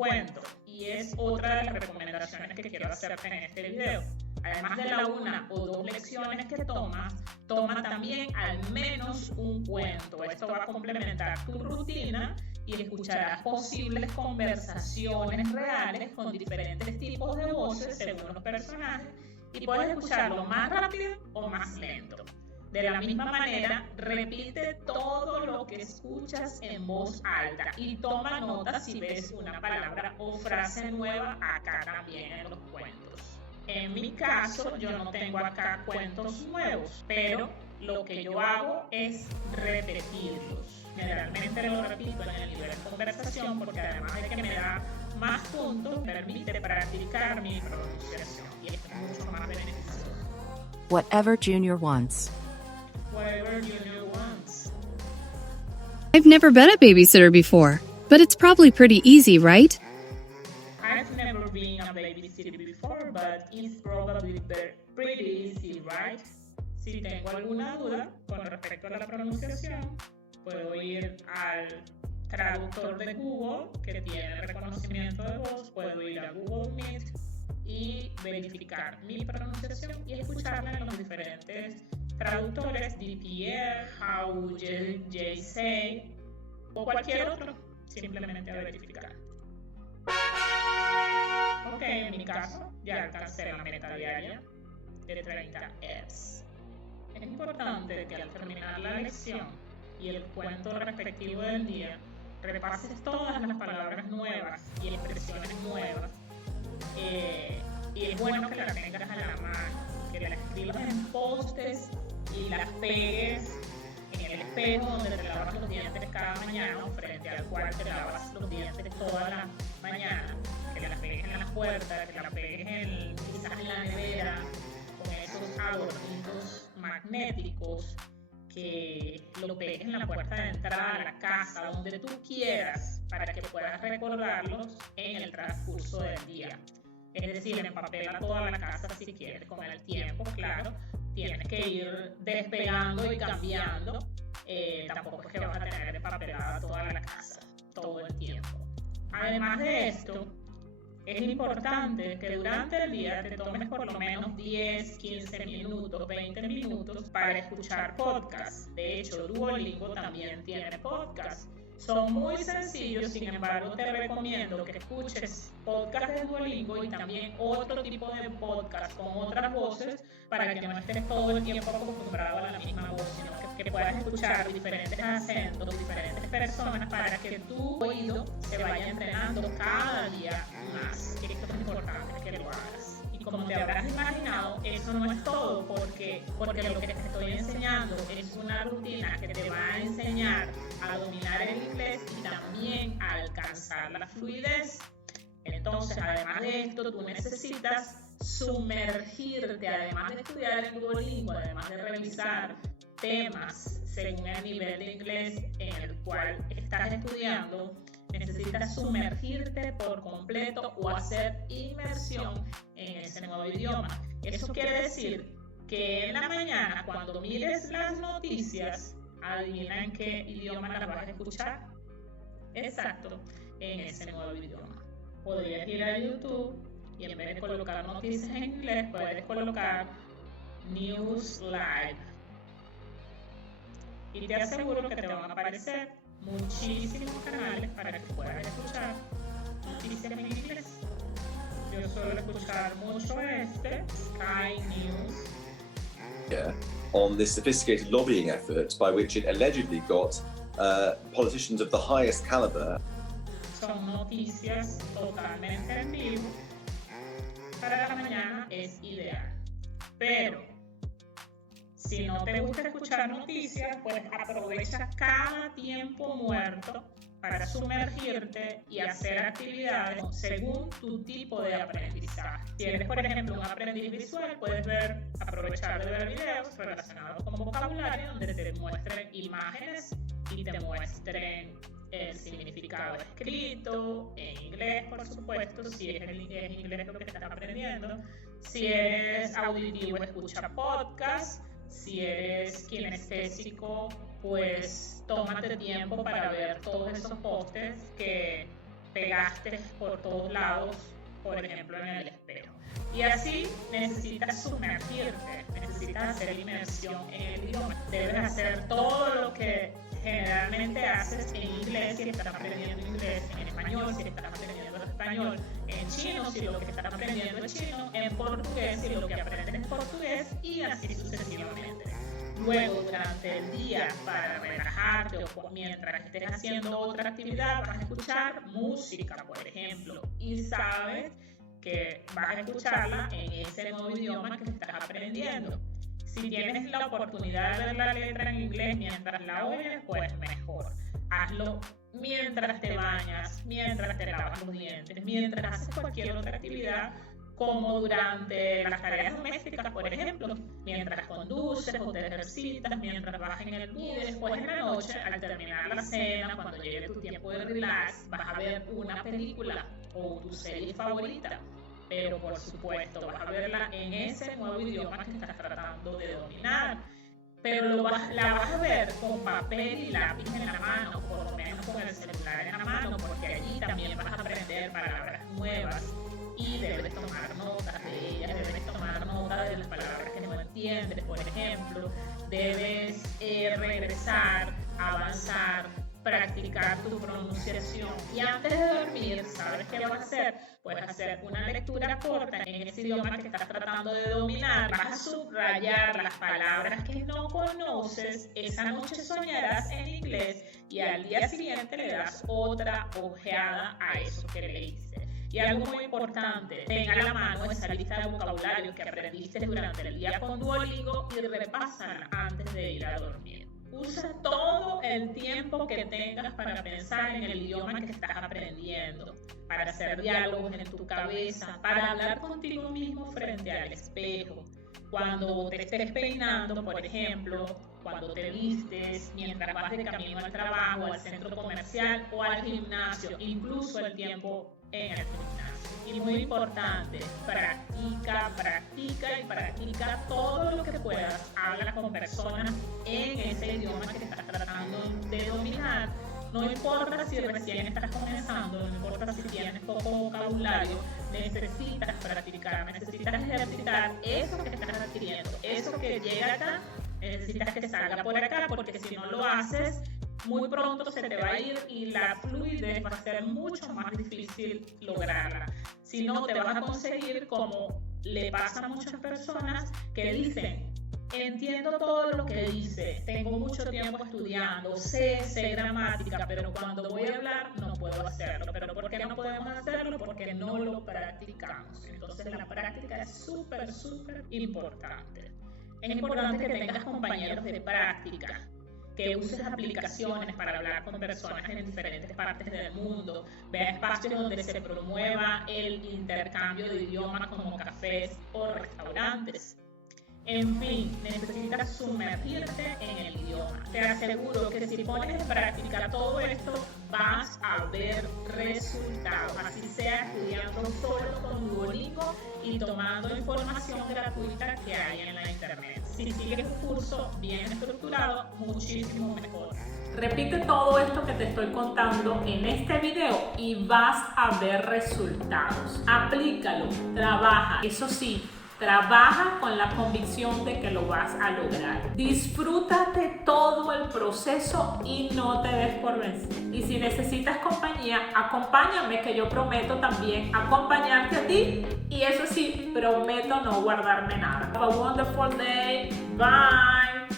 cuento. Y es otra de las recomendaciones que quiero hacerte en este video. Además de la 1 o 2 lecciones que tomas, toma también al menos un cuento. Esto va a complementar tu rutina y escucharás posibles conversaciones reales con diferentes tipos de voces según los personajes y puedes escucharlo más rápido o más lento. De la misma manera, repite todo lo que escuchas en voz alta y toma nota si ves una palabra o frase nueva acá también en los cuentos. En mi caso, yo no tengo acá cuentos nuevos, pero lo que yo hago es repetirlos. Generalmente lo repito en el nivel de conversación porque además de que me da más puntos, permite practicar mi pronunciación y es mucho más beneficioso. Whatever Junior wants. Whatever Junior wants. I've never been a babysitter before, but it's probably pretty easy, right? I've never been a babysitter before, but it's probably pretty easy, right? Si tengo alguna duda con respecto a la pronunciación, puedo ir al traductor de Google que tiene reconocimiento de voz, puedo ir a Google Meet y verificar mi pronunciación y escucharla en los diferentes traductores, DeepL, How, Say o cualquier otro, simplemente a verificar. Ok, en mi caso ya alcancé la meta diaria de 30 Fs. Es importante que al terminar la lección y el cuento respectivo del día, repases todas las palabras nuevas y expresiones nuevas. Y es bueno que las tengas a la mano, que las escribas en postes y las pegues en el espejo donde te lavas los dientes cada mañana o frente al cual te lavas los dientes toda la mañana, que las pegues en la puerta, que las pegues quizás en la nevera con esos adornitos magnéticos, que lo pegues en la puerta de entrada a la casa, donde tú quieras, para que puedas recordarlos en el transcurso del día. Es decir, empapela toda la casa si quieres, con el tiempo, claro, tienes que ir despegando y cambiando, tampoco es que vas a tener empapelada toda la casa todo el tiempo. Además de esto, es importante que durante el día te tomes por lo menos 10, 15 minutos, 20 minutos para escuchar podcasts. De hecho, Duolingo también tiene podcasts. Son muy sencillos, sin embargo, te recomiendo que escuches podcasts de Duolingo y también otro tipo de podcasts con otras voces para que no estés todo el tiempo acostumbrado a la misma voz, sino que puedas escuchar diferentes acentos, diferentes personas para que tu oído se vaya entrenando cada día más. Esto es importante que lo hagas. Y como te habrás imaginado, eso no es todo, porque lo que te estoy enseñando es una rutina que te va a enseñar a dominar el inglés y también a alcanzar la fluidez. Entonces, además de esto, tú necesitas sumergirte, además de estudiar en Duolingo, además de revisar temas según el nivel de inglés en el cual estás estudiando, necesitas sumergirte por completo o hacer inmersión en ese nuevo idioma. Eso quiere decir que en la mañana, cuando mires las noticias, adivina en qué idioma las vas a escuchar. Exacto, en ese nuevo idioma. Podrías ir a YouTube y en vez de colocar noticias en inglés, puedes colocar News Live. Y te aseguro que te van a aparecer muchísimos canales para que puedas escuchar noticias en inglés. Yo suelo escuchar mucho Sky News. Yeah, on this sophisticated lobbying effort by which it allegedly got politicians of the highest caliber. Son noticias totalmente en vivo. Para la mañana es ideal. Pero si no te gusta escuchar noticias, pues aprovecha cada tiempo muerto para sumergirte y hacer actividades según tu tipo de aprendizaje. Si eres, por ejemplo, un aprendiz visual, puedes aprovechar de ver videos relacionados con vocabulario donde te muestren imágenes y te muestren el significado escrito, en inglés, por supuesto, si es en inglés lo que estás aprendiendo. Si eres auditivo, escucha podcast. Si eres kinestésico, pues tómate tiempo para ver todos esos postes que pegaste por todos lados, por ejemplo en el espejo. Y así necesitas sumergirte, necesitas hacer inmersión en el idioma. Debes hacer todo lo que generalmente haces en inglés si estás aprendiendo inglés, en español si estás aprendiendo español, en chino si lo que estás aprendiendo es chino, en portugués si lo que aprendes es portugués, y así sucesivamente. Luego, durante el día, para relajarte o mientras estés haciendo otra actividad, vas a escuchar música, por ejemplo, y sabes que vas a escucharla en ese nuevo idioma que estás aprendiendo. Si tienes la oportunidad de ver la letra en inglés mientras la oyes, pues mejor. Hazlo mientras te bañas, mientras te lavas los dientes, mientras haces cualquier otra actividad, como durante las tareas domésticas, por ejemplo, mientras conduces o te ejercitas, mientras vas en el bus, y después en la noche, al terminar la cena, cuando llegue tu tiempo de relax, vas a ver una película o tu serie favorita, pero por supuesto vas a verla en ese nuevo idioma que estás tratando de dominar, pero la vas a ver con papel y lápiz en la mano, por lo menos con el celular en la mano, porque allí también vas a aprender palabras nuevas y debes tomar notas de ellas, debes tomar nota de las palabras que no entiendes, por ejemplo, debes regresar, avanzar, practicar tu pronunciación, y antes de dormir, ¿sabes qué vas a hacer? Puedes hacer una lectura corta en ese idioma que estás tratando de dominar, vas a subrayar las palabras que no conoces, esa noche soñarás en inglés y al día siguiente le das otra ojeada a eso que leíste. Y algo muy importante, ten a la mano esa lista de vocabulario que aprendiste durante el día con Duolingo y repásala antes de ir a dormir. Usa todo el tiempo que tengas para pensar en el idioma que estás aprendiendo, para hacer diálogos en tu cabeza, para hablar contigo mismo frente al espejo. Cuando te estés peinando, por ejemplo, cuando te vistes, mientras vas de camino al trabajo, al centro comercial o al gimnasio, incluso el tiempo en el gimnasio. Y muy importante, practica todo lo que puedas. Habla con personas en ese idioma que estás tratando de dominar. No importa si recién estás comenzando, no importa si tienes poco vocabulario, necesitas practicar, necesitas ejercitar eso que estás adquiriendo, eso que llega acá, necesitas que salga por acá, porque si no lo haces, muy pronto se te va a ir y la fluidez va a ser mucho más difícil lograrla. Si no, te vas a conseguir como le pasa a muchas personas que dicen: entiendo todo lo que dice, tengo mucho tiempo estudiando, sé gramática, pero cuando voy a hablar no puedo hacerlo. ¿Pero por qué no podemos hacerlo? Porque no lo practicamos. Entonces la práctica es súper importante. Es importante que tengas compañeros de práctica, que uses aplicaciones para hablar con personas en diferentes partes del mundo, vea espacios donde se promueva el intercambio de idiomas como cafés o restaurantes. En fin, necesitas sumergirte en el idioma. Te aseguro que si pones en práctica todo esto, vas a ver resultados, así sea estudiando solo con Duolingo y tomando información gratuita que hay en la internet. Si sigues un curso bien estructurado, muchísimo mejor. Repite todo esto que te estoy contando en este video y vas a ver resultados. Aplícalo, trabaja, eso sí, trabaja con la convicción de que lo vas a lograr. Disfrútate todo el proceso y no te des por vencido. Y si necesitas compañía, acompáñame, que yo prometo también acompañarte a ti. Y eso sí, prometo no guardarme nada. Have a wonderful day. Bye.